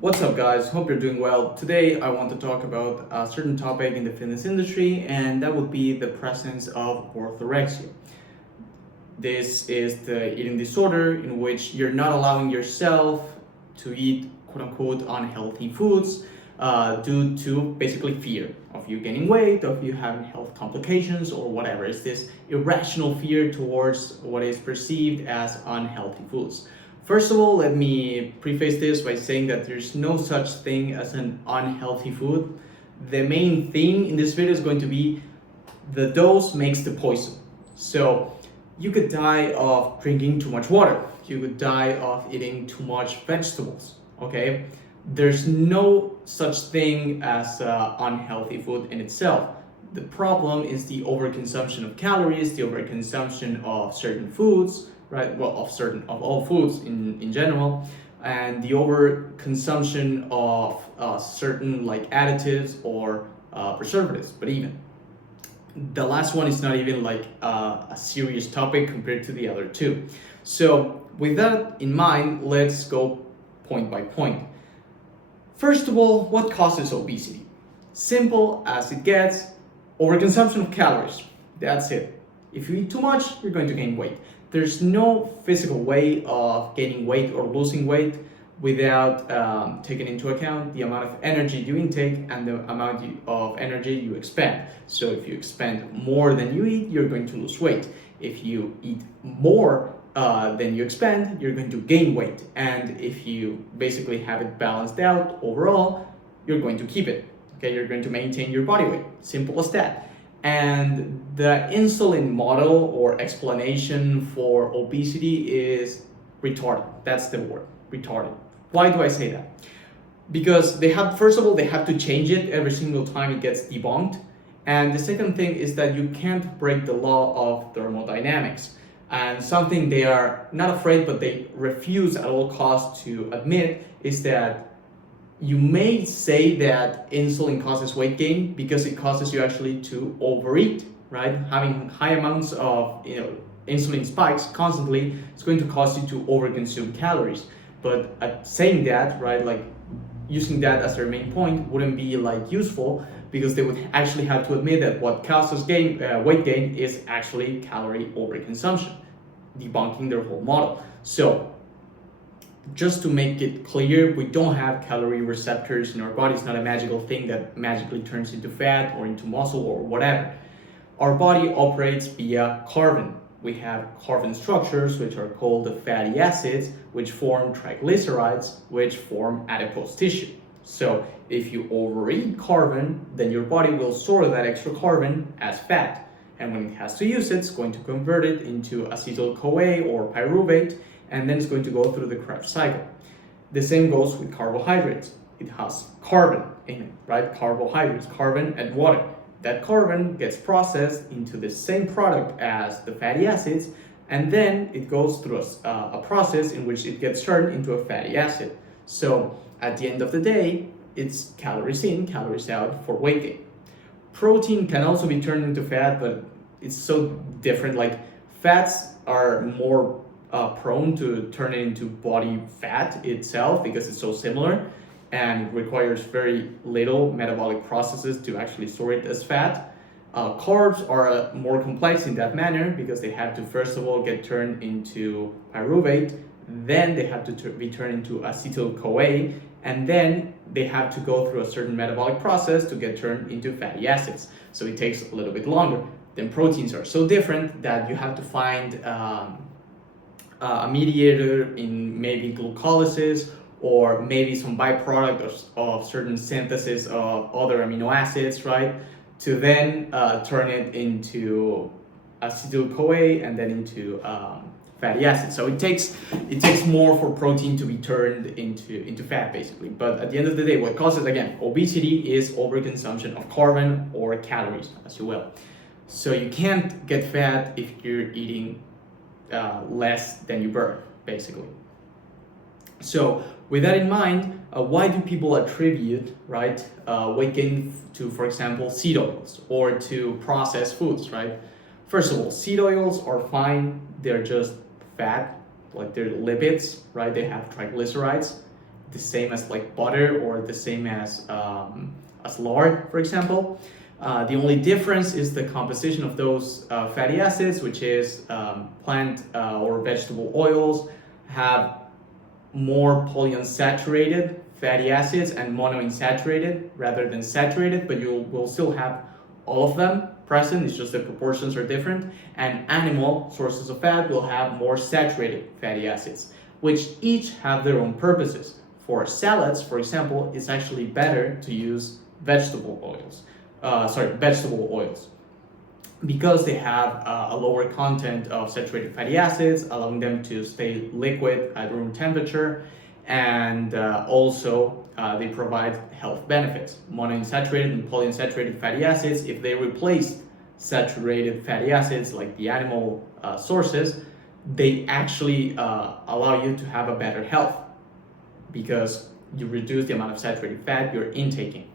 What's up, guys? Hope you're doing well. Today, I want to talk about a certain topic in the fitness industry, and that would be the presence of orthorexia. This is the eating disorder in which you're not allowing yourself to eat quote unquote unhealthy foods due to basically fear of you gaining weight, of you having health complications, or whatever. It's this irrational fear towards what is perceived as unhealthy foods. First of all, let me preface this by saying that there's no such thing as an unhealthy food. The main thing in this video is going to be the dose makes the poison. So you could die of drinking too much water. You could die of eating too much vegetables. Okay? There's no such thing as unhealthy food in itself. The problem is the overconsumption of calories, the overconsumption of certain foods, right? Well, of all foods in general, and the overconsumption of certain like additives or preservatives. But even the last one is not even like a serious topic compared to the other two. So with that in mind, let's go point by point. First of all, what causes obesity? Simple as it gets, overconsumption of calories. That's it. If you eat too much, you're going to gain weight. There's no physical way of gaining weight or losing weight without taking into account the amount of energy you intake and the amount of energy you expend. So if you expend more than you eat, you're going to lose weight. If you eat more than you expend, you're going to gain weight. And if you basically have it balanced out overall, you're going to keep it. Okay, you're going to maintain your body weight. Simple as that. And the insulin model or explanation for obesity is retarded. That's the word, retarded. Why do I say that? Because first of all, they have to change it every single time it gets debunked. And the second thing is that you can't break the law of thermodynamics. And something they are not afraid, but they refuse at all costs to admit is that you may say that insulin causes weight gain because it causes you actually to overeat, right? Having high amounts of insulin spikes constantly is going to cause you to overconsume calories. But saying that, right, like using that as their main point wouldn't be like useful because they would actually have to admit that what causes weight gain is actually calorie overconsumption, debunking their whole model. So just to make it clear, we don't have calorie receptors in our body. It's not a magical thing that magically turns into fat or into muscle or whatever. Our body operates via carbon. We have carbon structures, which are called the fatty acids, which form triglycerides, which form adipose tissue. So if you overeat carbon, then your body will store that extra carbon as fat. And when it has to use it, it's going to convert it into acetyl-CoA or pyruvate, and then it's going to go through the Krebs cycle. The same goes with carbohydrates. It has carbon in it, right? Carbohydrates, carbon and water. That carbon gets processed into the same product as the fatty acids, and then it goes through a process in which it gets turned into a fatty acid. So at the end of the day, it's calories in, calories out for weight gain. Protein can also be turned into fat, but it's so different. Like fats are more prone to turn it into body fat itself because it's so similar and requires very little metabolic processes to actually store it as fat. Carbs are more complex in that manner because they have to first of all get turned into pyruvate, then they have to be turned into acetyl-CoA, and then they have to go through a certain metabolic process to get turned into fatty acids. So it takes a little bit longer. Then proteins are so different that you have to find a mediator in maybe glucolysis or maybe some byproduct of certain synthesis of other amino acids, right? To then turn it into acetyl-CoA and then into fatty acids. So it takes more for protein to be turned into fat, basically. But at the end of the day, what causes, again, obesity is overconsumption of carbon or calories, as you will. So you can't get fat if you're eating less than you burn, basically. So with that in mind, why do people attribute, right, weight gain to, for example, seed oils or to processed foods, right? First of all, seed oils are fine. They're just fat, like they're lipids, right? They have triglycerides. the same as like butter or the same as lard, for example. The only difference is the composition of those fatty acids, which is plant or vegetable oils have more polyunsaturated fatty acids and monounsaturated rather than saturated, but you will still have all of them present. It's just the proportions are different. And animal sources of fat will have more saturated fatty acids, which each have their own purposes. For salads, for example, it's actually better to use vegetable oils. Vegetable oils, because they have a lower content of saturated fatty acids, allowing them to stay liquid at room temperature, and also they provide health benefits. Monounsaturated and polyunsaturated fatty acids, if they replace saturated fatty acids like the animal sources, they actually allow you to have a better health because you reduce the amount of saturated fat you're intaking.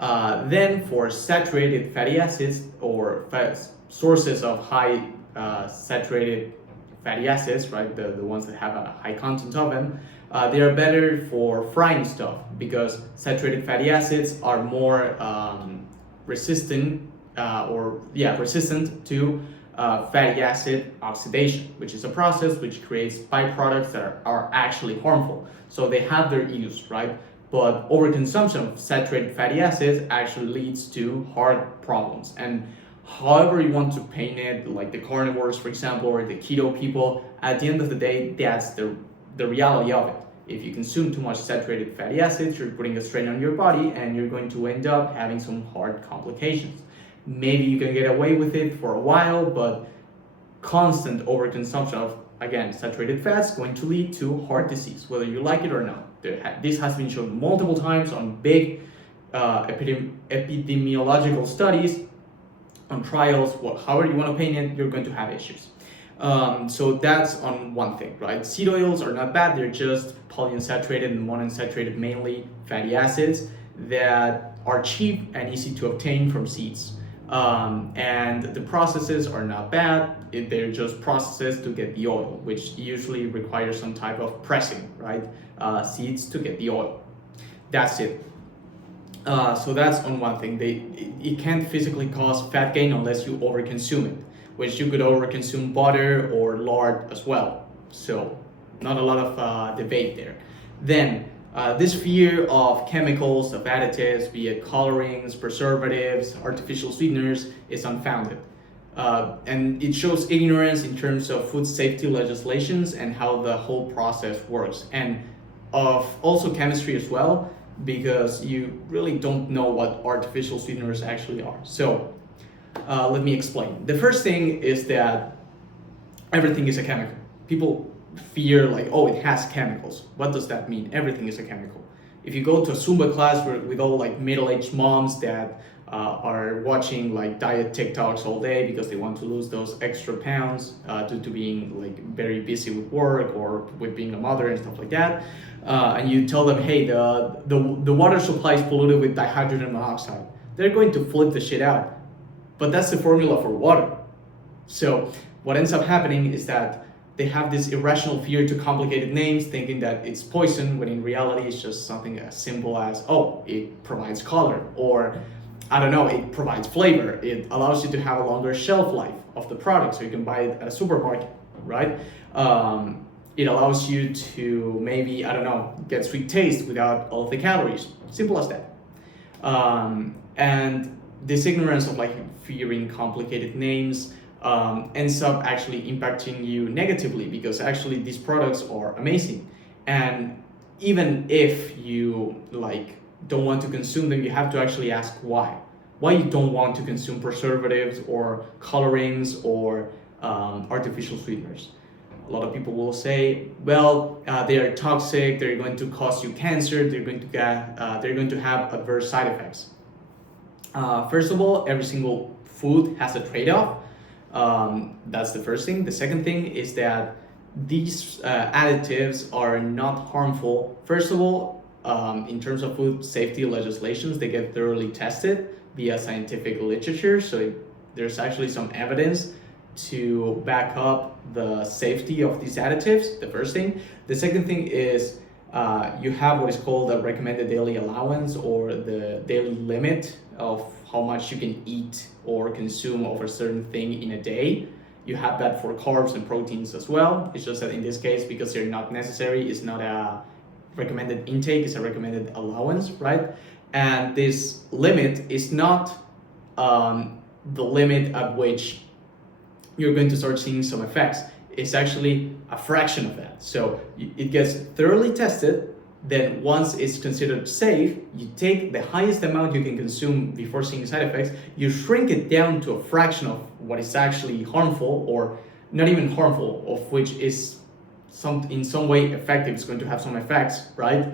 Then for saturated fatty acids or sources of high saturated fatty acids, right, the ones that have a high content of them, they are better for frying stuff because saturated fatty acids are more resistant to fatty acid oxidation, which is a process which creates byproducts that are actually harmful. So they have their use, right? But overconsumption of saturated fatty acids actually leads to heart problems. And however you want to paint it, like the carnivores, for example, or the keto people, at the end of the day, that's the reality of it. If you consume too much saturated fatty acids, you're putting a strain on your body and you're going to end up having some heart complications. Maybe you can get away with it for a while, but constant overconsumption of, again, saturated fats is going to lead to heart disease, whether you like it or not. This has been shown multiple times on big epidemiological studies, on trials, however you want to paint it, you're going to have issues. So that's on one thing, right? Seed oils are not bad, they're just polyunsaturated and monounsaturated, mainly fatty acids that are cheap and easy to obtain from seeds. And the processes are not bad, they're just processes to get the oil, which usually requires some type of pressing, right? Seeds to get the oil. That's it. So that's on one thing. It can't physically cause fat gain unless you overconsume it, which you could overconsume butter or lard as well. So not a lot of debate there. Then this fear of chemicals, of additives, be it colorings, preservatives, artificial sweeteners, is unfounded. And it shows ignorance in terms of food safety legislations and how the whole process works. And of also chemistry as well, because you really don't know what artificial sweeteners actually are. So let me explain. The first thing is that everything is a chemical. People fear like, oh, it has chemicals. What does that mean? Everything is a chemical. If you go to a Zumba class with all like middle-aged moms that are watching like diet TikToks all day because they want to lose those extra pounds due to being like very busy with work or with being a mother and stuff like that, and you tell them, hey, the water supply is polluted with dihydrogen monoxide, they're going to flip the shit out. But that's the formula for water. So what ends up happening is that they have this irrational fear to complicated names, thinking that it's poison, when in reality it's just something as simple as, oh, it provides color, or I don't know, it provides flavor. It allows you to have a longer shelf life of the product, so you can buy it at a supermarket, right? It allows you to maybe, I don't know, get sweet taste without all of the calories. Simple as that. And this ignorance of like fearing complicated names ends up actually impacting you negatively, because actually these products are amazing. And even if you like don't want to consume them, you have to actually ask why you don't want to consume preservatives or colorings or artificial sweeteners. A lot of people will say, well, they are toxic, they're going to cause you cancer, they're going to have adverse side effects. First of all, every single food has a trade-off. That's the first thing. The second thing is that these additives are not harmful. First of all, in terms of food safety legislations, they get thoroughly tested via scientific literature. So there's actually some evidence to back up the safety of these additives, the first thing. The second thing is you have what is called a recommended daily allowance, or the daily limit of how much you can eat or consume of a certain thing in a day. You have that for carbs and proteins as well. It's just that in this case, because they're not necessary, it's not a recommended intake, it's a recommended allowance, right? And this limit is not the limit at which you're going to start seeing some effects. It's actually a fraction of that. So it gets thoroughly tested. Then once it's considered safe, you take the highest amount you can consume before seeing side effects, you shrink it down to a fraction of what is actually harmful, or not even harmful, of which is in some way effective, it's going to have some effects, right?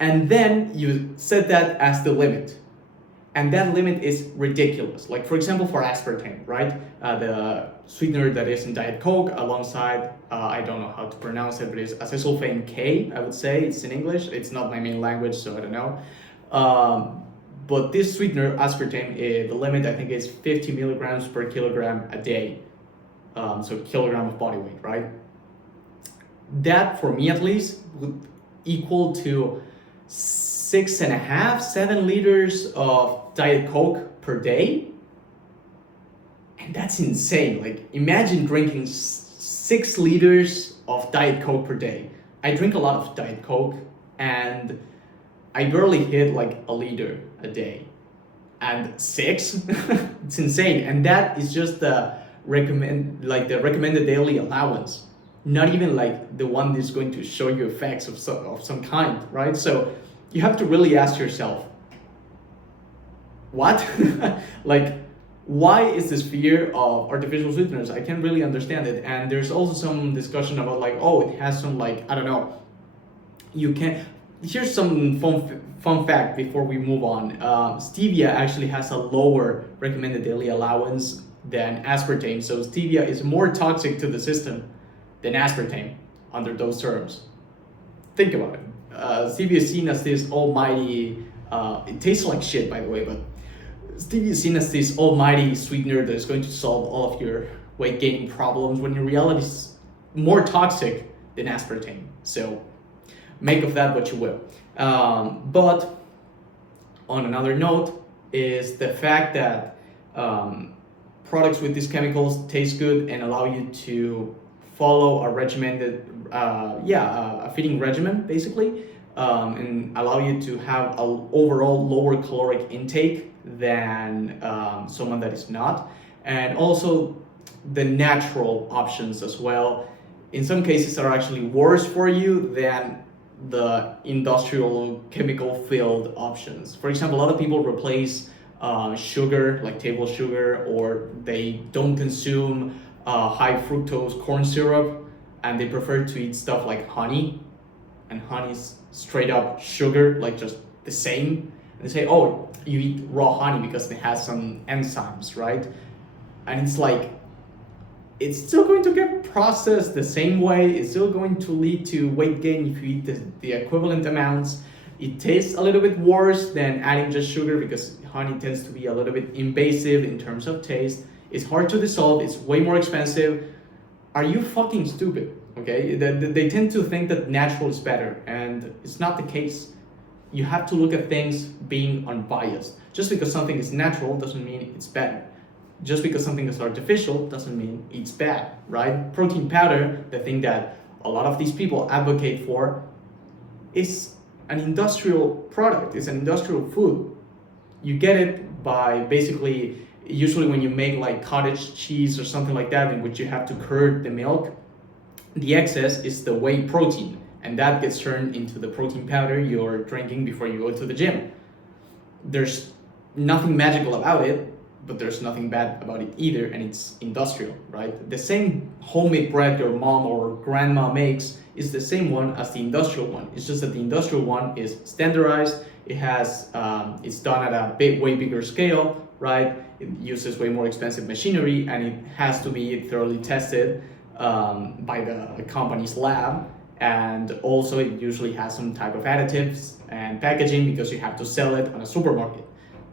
And then you set that as the limit. And that limit is ridiculous. Like, for example, for aspartame, right? The sweetener that is in Diet Coke alongside, I don't know how to pronounce it, but it's acesulfame K, I would say. It's in English. It's not my main language, so I don't know. But this sweetener, aspartame, the limit, I think, is 50 milligrams per kilogram a day. So kilogram of body weight, right? That, for me at least, would equal to 6.5, 7 liters of Diet Coke per day. And that's insane. Like, imagine drinking 6 liters of Diet Coke per day. I drink a lot of Diet Coke, and I barely hit like a liter a day. And 6? It's insane. And that is just the recommended daily allowance. Not even like the one that's going to show you effects of some kind, right? So you have to really ask yourself, what? Like, why is this fear of artificial sweeteners? I can't really understand it. And there's also some discussion about like, oh, it has some like, I don't know, you can't. Here's some fun fact before we move on. Stevia actually has a lower recommended daily allowance than aspartame. So stevia is more toxic to the system than aspartame under those terms. Think about it. Stevia is seen as this almighty, it tastes like shit, by the way, but stevia is seen as this almighty sweetener that is going to solve all of your weight gaining problems, when in reality it's more toxic than aspartame. So make of that what you will. But on another note is the fact that products with these chemicals taste good and allow you to follow a regimented, a feeding regimen, basically, and allow you to have an overall lower caloric intake than someone that is not. And also the natural options as well, in some cases, are actually worse for you than the industrial chemical filled options. For example, a lot of people replace sugar, like table sugar, or they don't consume high fructose corn syrup, and they prefer to eat stuff like honey, and honey's straight up sugar, like just the same. And they say, oh, you eat raw honey because it has some enzymes, right? And it's like, it's still going to get processed the same way. It's still going to lead to weight gain if you eat the equivalent amounts. It tastes a little bit worse than adding just sugar, because honey tends to be a little bit invasive in terms of taste. It's hard to dissolve. It's way more expensive. Are you fucking stupid? Okay, they tend to think that natural is better, and it's not the case. You have to look at things being unbiased. Just because something is natural doesn't mean it's better. Just because something is artificial doesn't mean it's bad, right? Protein powder, the thing that a lot of these people advocate for, is an industrial product. It's an industrial food. You get it by basically, usually when you make like cottage cheese or something like that, in which you have to curd the milk, the excess is the whey protein, and that gets turned into the protein powder you're drinking before you go to the gym. There's nothing magical about it, but there's nothing bad about it either, and it's industrial, right? The same homemade bread your mom or grandma makes is the same one as the industrial one. It's just that the industrial one is standardized. It has, it's done at a way bigger scale, right? It uses way more expensive machinery, and it has to be thoroughly tested by the company's lab. And also it usually has some type of additives and packaging, because you have to sell it on a supermarket.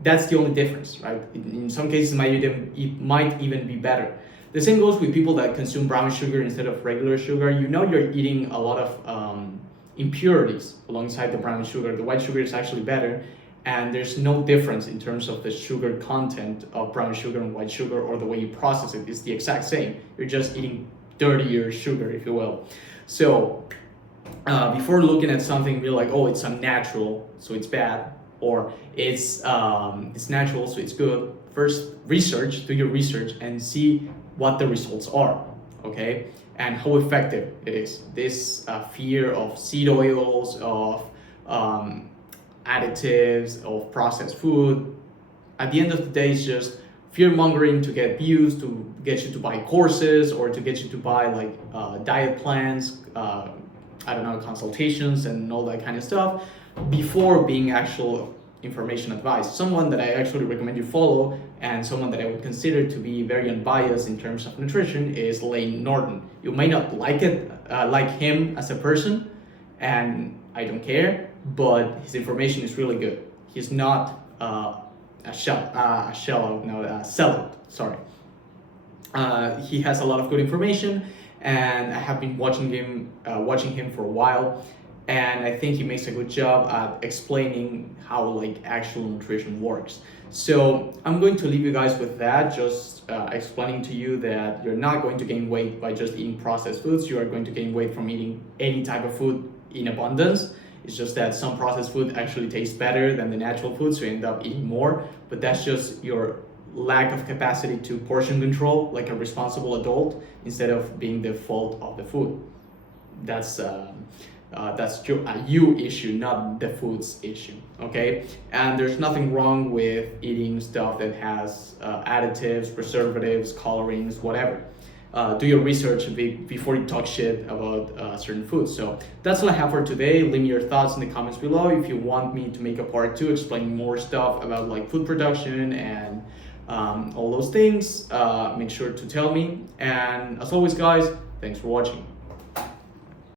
That's the only difference, right? In some cases, it might even be better. The same goes with people that consume brown sugar instead of regular sugar. You know you're eating a lot of impurities alongside the brown sugar. The white sugar is actually better, and there's no difference in terms of the sugar content of brown sugar and white sugar, or the way you process it. It's the exact same. You're just eating dirtier sugar, if you will. So before looking at something, be like, oh, it's unnatural, so it's bad, or it's natural, so it's good. First, do your research, and see what the results are, okay, and how effective it is. This fear of seed oils, of additives, of processed food, at the end of the day, it's just fear mongering to get views, to get you to buy courses, or to get you to buy like diet plans, consultations and all that kind of stuff, before being actual information advice. Someone that I actually recommend you follow, and someone that I would consider to be very unbiased in terms of nutrition, is Layne Norton. You may not like him as a person, and I don't care, but his information is really good. He's not a sellout. Sorry. He has a lot of good information, and I have been watching him for a while, and I think he makes a good job at explaining how like actual nutrition works. So I'm going to leave you guys with that, just explaining to you that you're not going to gain weight by just eating processed foods. You are going to gain weight from eating any type of food in abundance. It's just that some processed food actually tastes better than the natural food, so you end up eating more, but that's just your lack of capacity to portion control like a responsible adult, instead of being the fault of the food. That's you issue, not the food's issue, okay? And there's nothing wrong with eating stuff that has additives, preservatives, colorings, whatever. Do your research before you talk shit about certain foods. So that's all I have for today. Leave me your thoughts in the comments below. If you want me to make a part 2 explaining more stuff about like food production and all those things, make sure to tell me. And as always, guys, thanks for watching.